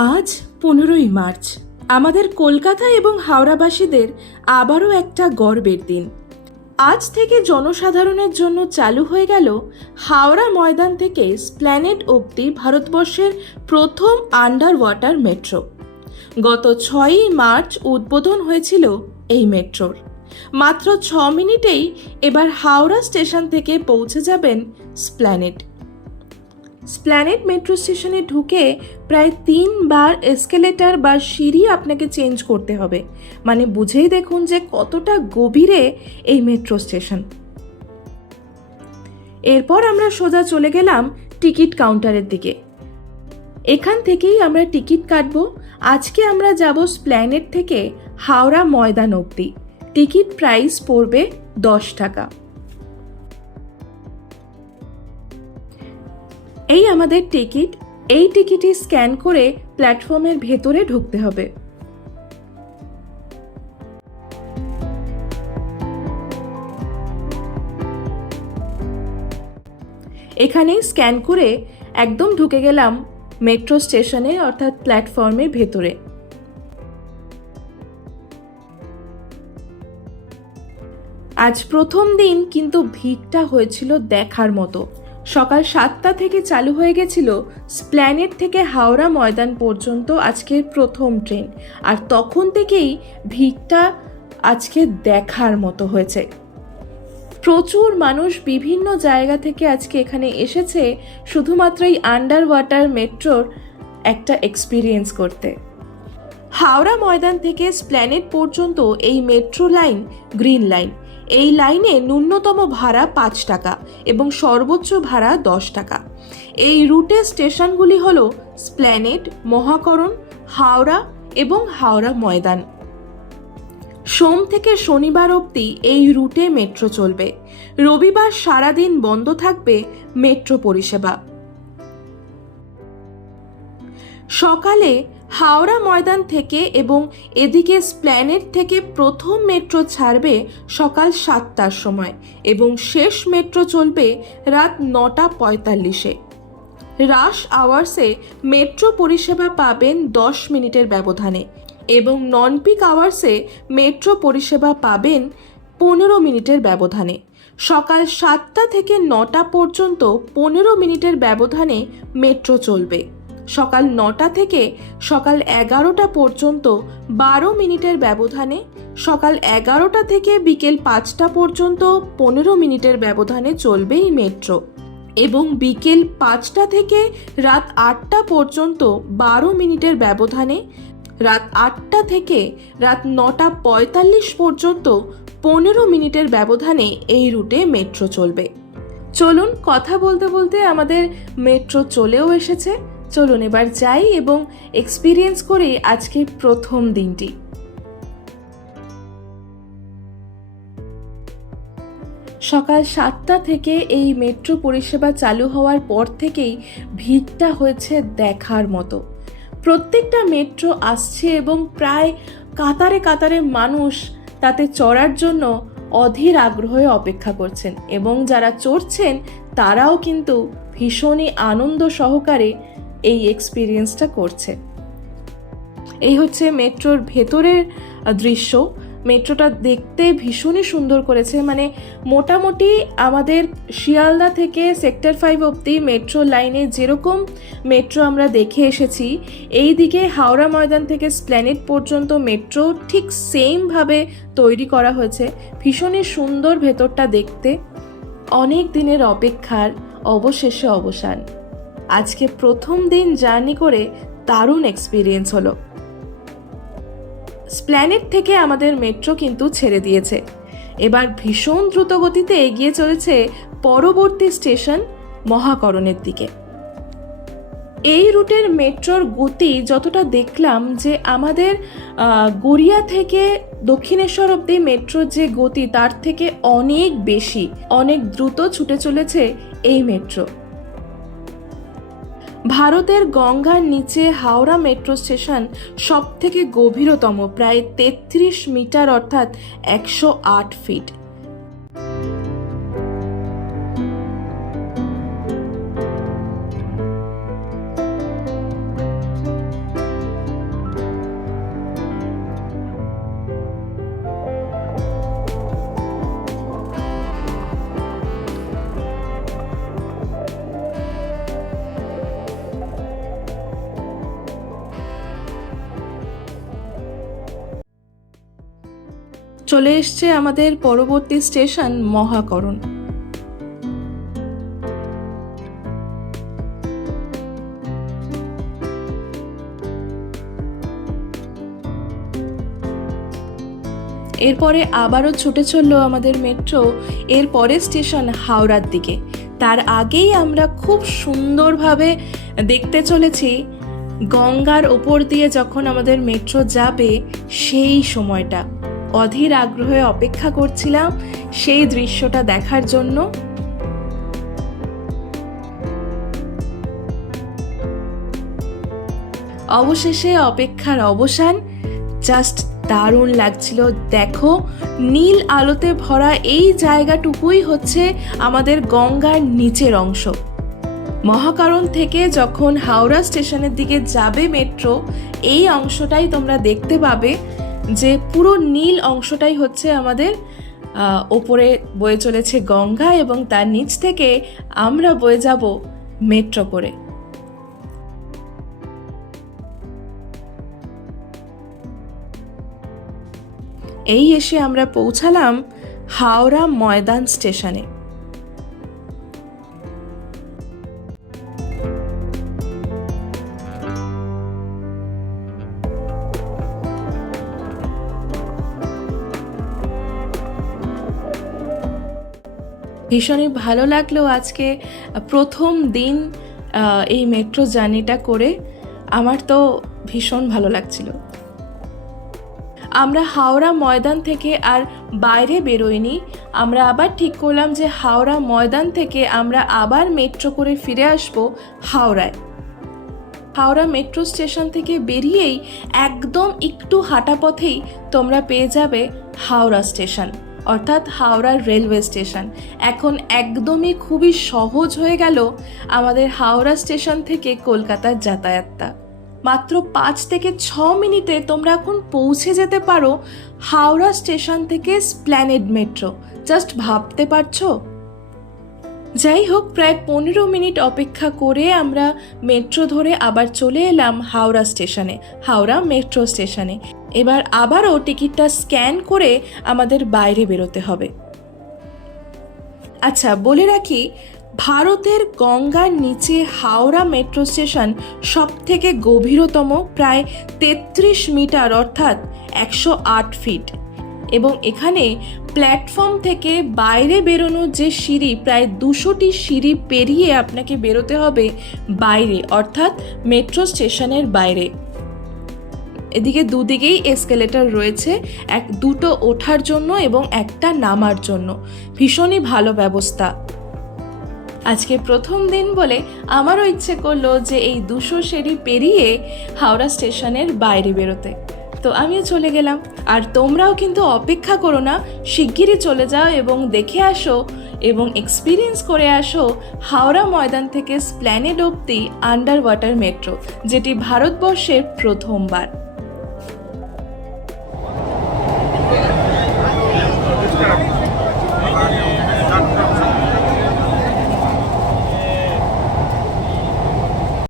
আজ পনেরোই মার্চ। আমাদের কলকাতা এবং হাওড়াবাসীদের আবারও একটা গর্বের দিন। আজ থেকে জনসাধারণের জন্য চালু হয়ে গেল হাওড়া ময়দান থেকে স্প্ল্যানেট অবধি ভারতবর্ষের প্রথম আন্ডার ওয়াটার মেট্রো। গত ছয়ই মার্চ উদ্বোধন হয়েছিল এই মেট্রোর। মাত্র ছ মিনিটেই এবার হাওড়া স্টেশন থেকে পৌঁছে যাবেন স্প্ল্যানেট। স্প্ল্যানেট মেট্রো স্টেশনে ঢুকে প্রায় তিনবার এসকেলেটর বা সিঁড়ি আপনাকে চেঞ্জ করতে হবে। মানে বুঝেই দেখুন যে কতটা গভীরে এই মেট্রো স্টেশন। এরপর আমরা সোজা চলে গেলাম টিকিট কাউন্টারের দিকে। এখান থেকেই আমরা টিকিট কাটব। আজকে আমরা যাব স্প্ল্যানেট থেকে হাওড়া ময়দান অবধি। টিকিট প্রাইস পড়বে দশ টাকা। এই আমাদের টিকিট, এই টিকিটই স্ক্যান করে প্ল্যাটফর্মের ভেতরে ঢুকতে হবে। এখানেই স্ক্যান করে একদম ঢুকে গেলাম মেট্রো স্টেশনে, অর্থাৎ প্ল্যাটফর্মের ভেতরে। আজ প্রথম দিন কিন্তু ভিড়টা হয়েছিল দেখার মতো। সকাল সাতটা থেকে চালু হয়ে গেছিল স্প্ল্যানেট থেকে হাওড়া ময়দান পর্যন্ত আজকের প্রথম ট্রেন। আর তখন থেকেই ভিড়টা আজকে দেখার মতো হয়েছে। প্রচুর মানুষ বিভিন্ন জায়গা থেকে আজকে এখানে এসেছে শুধুমাত্র এই আন্ডার ওয়াটার মেট্রোর একটা এক্সপিরিয়েন্স করতে। হাওড়া ময়দান থেকে স্প্ল্যানেট পর্যন্ত এই মেট্রো লাইন গ্রিন লাইন এই লাইনে ন্যূনতম ভাড়া পাঁচ টাকা এবং সর্বোচ্চ ভাড়া দশ টাকা। এই রুটে স্টেশনগুলি হল স্প্ল্যানেট, মহাকরণ, হাওড়া এবং হাওড়া ময়দান। সোম থেকে শনিবার অবধি এই রুটে মেট্রো চলবে। রবিবার সারাদিন বন্ধ থাকবে মেট্রো পরিষেবা। সকালে হাওড়া ময়দান থেকে এবং এদিকে স্প্ল্যানেট থেকে প্রথম মেট্রো ছাড়বে সকাল সাতটার সময় এবং শেষ মেট্রো চলবে রাত নটা পঁয়তাল্লিশে। রাশ আওয়ার্সে মেট্রো পরিষেবা পাবেন দশ মিনিটের ব্যবধানে এবং নন পিক আওয়ার্সে মেট্রো পরিষেবা পাবেন পনেরো মিনিটের ব্যবধানে। সকাল সাতটা থেকে নটা পর্যন্ত পনেরো মিনিটের ব্যবধানে মেট্রো চলবে। সকাল নটা থেকে সকাল এগারোটা পর্যন্ত বারো মিনিটের ব্যবধানে, সকাল এগারোটা থেকে বিকেল পাঁচটা পর্যন্ত পনেরো মিনিটের ব্যবধানে চলবে এই মেট্রো। এবং বিকেল পাঁচটা থেকে রাত আটটা পর্যন্ত বারো মিনিটের ব্যবধানে, রাত আটটা থেকে রাত নটা পঁয়তাল্লিশ পর্যন্ত পনেরো মিনিটের ব্যবধানে এই রুটে মেট্রো চলবে। চলুন কথা বলতে বলতে আমাদের মেট্রো চলেও এসেছে। চলুন এবার যাই এবং এক্সপিরিয়েন্স করি আজকের প্রথম দিনটি। সকাল সাতটা থেকে এই মেট্রো পরিষেবা চালু হওয়ার পর থেকেই ভিড়টা হয়েছে দেখার মতো। প্রত্যেকটা মেট্রো আসছে এবং প্রায় কাতারে কাতারে মানুষ তাতে চড়ার জন্য অধীর আগ্রহে অপেক্ষা করছেন এবং যারা চড়ছেন তারাও কিন্তু ভীষণই আনন্দ সহকারে এই এক্সপিরিয়েন্সটা করছে। এই হচ্ছে মেট্রোর ভেতরের দৃশ্য। মেট্রোটা দেখতে ভীষণই সুন্দর করেছে। মানে মোটামুটি আমাদের শিয়ালদা থেকে সেক্টর ফাইভ অবধি মেট্রো লাইনে যেরকম মেট্রো আমরা দেখে এসেছি এই দিকে হাওড়া ময়দান থেকে স্প্ল্যানেট পর্যন্ত মেট্রো ঠিক সেমভাবে তৈরি করা হয়েছে। ভীষণই সুন্দর ভেতরটা দেখতে। অনেক দিনের অপেক্ষার অবশেষে অবসান। আজকে প্রথম দিন জার্নি করে দারুণ এক্সপিরিয়েন্স হলো। স্প্ল্যানেট থেকে আমাদের মেট্রো কিন্তু ছেড়ে দিয়েছে। এবার ভীষণ দ্রুত গতিতে এগিয়ে চলেছে পরবর্তী স্টেশন মহাকরণের দিকে। এই রুটের মেট্রোর গতি যতটা দেখলাম যে আমাদের গড়িয়া থেকে দক্ষিণেশ্বর অব্দি মেট্রোর যে গতি তার থেকে অনেক বেশি, অনেক দ্রুত ছুটে চলেছে এই মেট্রো ভারতের গঙ্গার নিচে হাওড়া মেট্রো স্টেশন সবথেকে গভীরতম, প্রায় তেত্রিশ মিটার অর্থাৎ একশো আট ফিট। চলে এসছে আমাদের পরবর্তী স্টেশন মহাকরণ। এরপরে আবারও ছুটে চলল আমাদের মেট্রো এর পরের স্টেশন হাওড়ার দিকে। তার আগেই আমরা খুব সুন্দরভাবে দেখতে চলেছি গঙ্গার ওপর দিয়ে যখন আমাদের মেট্রো যাবে সেই সময়টা। অধীর আগ্রহে অপেক্ষা করছিলাম সেই দৃশ্যটা দেখার জন্য। অবশেষে অপেক্ষার অবসান। জাস্ট দারুণ লাগছিল। দেখো, নীল আলোতে ভরা এই জায়গাটুকুই হচ্ছে আমাদের গঙ্গার নিচের অংশ। মহাকারণ থেকে যখন হাওড়া স্টেশনের দিকে যাবে মেট্রো, এই অংশটাই তোমরা দেখতে পাবে। যে পুরো নীল অংশটাই হচ্ছে আমাদের ওপরে বয়ে চলেছে গঙ্গা এবং তার নিচ থেকে আমরা বয়ে যাব মেট্রো করে। এই এসে আমরা পৌঁছালাম হাওড়া ময়দান স্টেশনে। ভীষণই ভালো লাগল আজকে, প্রথম দিন এই মেট্রো জার্নিটা করে। আমার তো ভীষণ ভালো লাগছিল। আমরা হাওড়া ময়দান থেকে আর বাইরে বেরোইনি। আমরা আবার ঠিক করলাম যে হাওড়া ময়দান থেকে আমরা আবার মেট্রো করে ফিরে আসব হাওড়ায়। হাওড়া মেট্রো স্টেশন থেকে বেরিয়েই একদম একটু হাঁটা পথেই তোমরা পেয়ে যাবে হাওড়া স্টেশন। অর্থাৎ হাওড়ার রেলওয়ে স্টেশন। এখন একদমই খুবই সহজ হয়ে গেল আমাদের হাওড়া স্টেশন থেকে কলকাতার যাতায়াতটা। মাত্র পাঁচ থেকে ছ মিনিটে তোমরা এখন পৌঁছে যেতে পারো হাওড়া স্টেশন থেকে স্প্ল্যানেড মেট্রো। জাস্ট ভাবতে পারছ? যাই হোক, প্রায় পনেরো মিনিট অপেক্ষা করে আমরা মেট্রো ধরে আবার চলে এলাম হাওড়া স্টেশনে, হাওড়া মেট্রো স্টেশনে। এবার আবারও টিকিটটা স্ক্যান করে আমাদের বাইরে বেরোতে হবে। আচ্ছা বলে রাখি, ভারতের গঙ্গার নিচে হাওড়া মেট্রো স্টেশন সব থেকে গভীরতম প্রায় তেত্রিশ মিটার, অর্থাৎ একশো আট ফিট। এবং এখানে প্ল্যাটফর্ম থেকে বাইরে বেরোনোর যে সিঁড়ি, প্রায় দুশোটি সিঁড়ি পেরিয়ে আপনাকে বেরোতে হবে বাইরে, অর্থাৎ মেট্রো স্টেশনের বাইরে। এদিকে দুদিকেই এসকেলেটর রয়েছে, এক দুটো ওঠার জন্য এবং একটা নামার জন্য। ভীষণই ভালো ব্যবস্থা। আজকে প্রথম দিন বলে আমারও ইচ্ছে করল যে এই দুশো সিঁড়ি পেরিয়ে হাওড়া স্টেশনের বাইরে বেরোতে। তো আমিও চলে গেলাম। আর তোমরাও কিন্তু অপেক্ষা করো না, শিগগিরই চলে যাও এবং দেখে আসো এবং এক্সপিরিয়েন্স করে আসো হাওড়া ময়দান থেকে স্প্ল্যানেড অব্দি আন্ডার ওয়াটার মেট্রো যেটি ভারতবর্ষের প্রথমবার।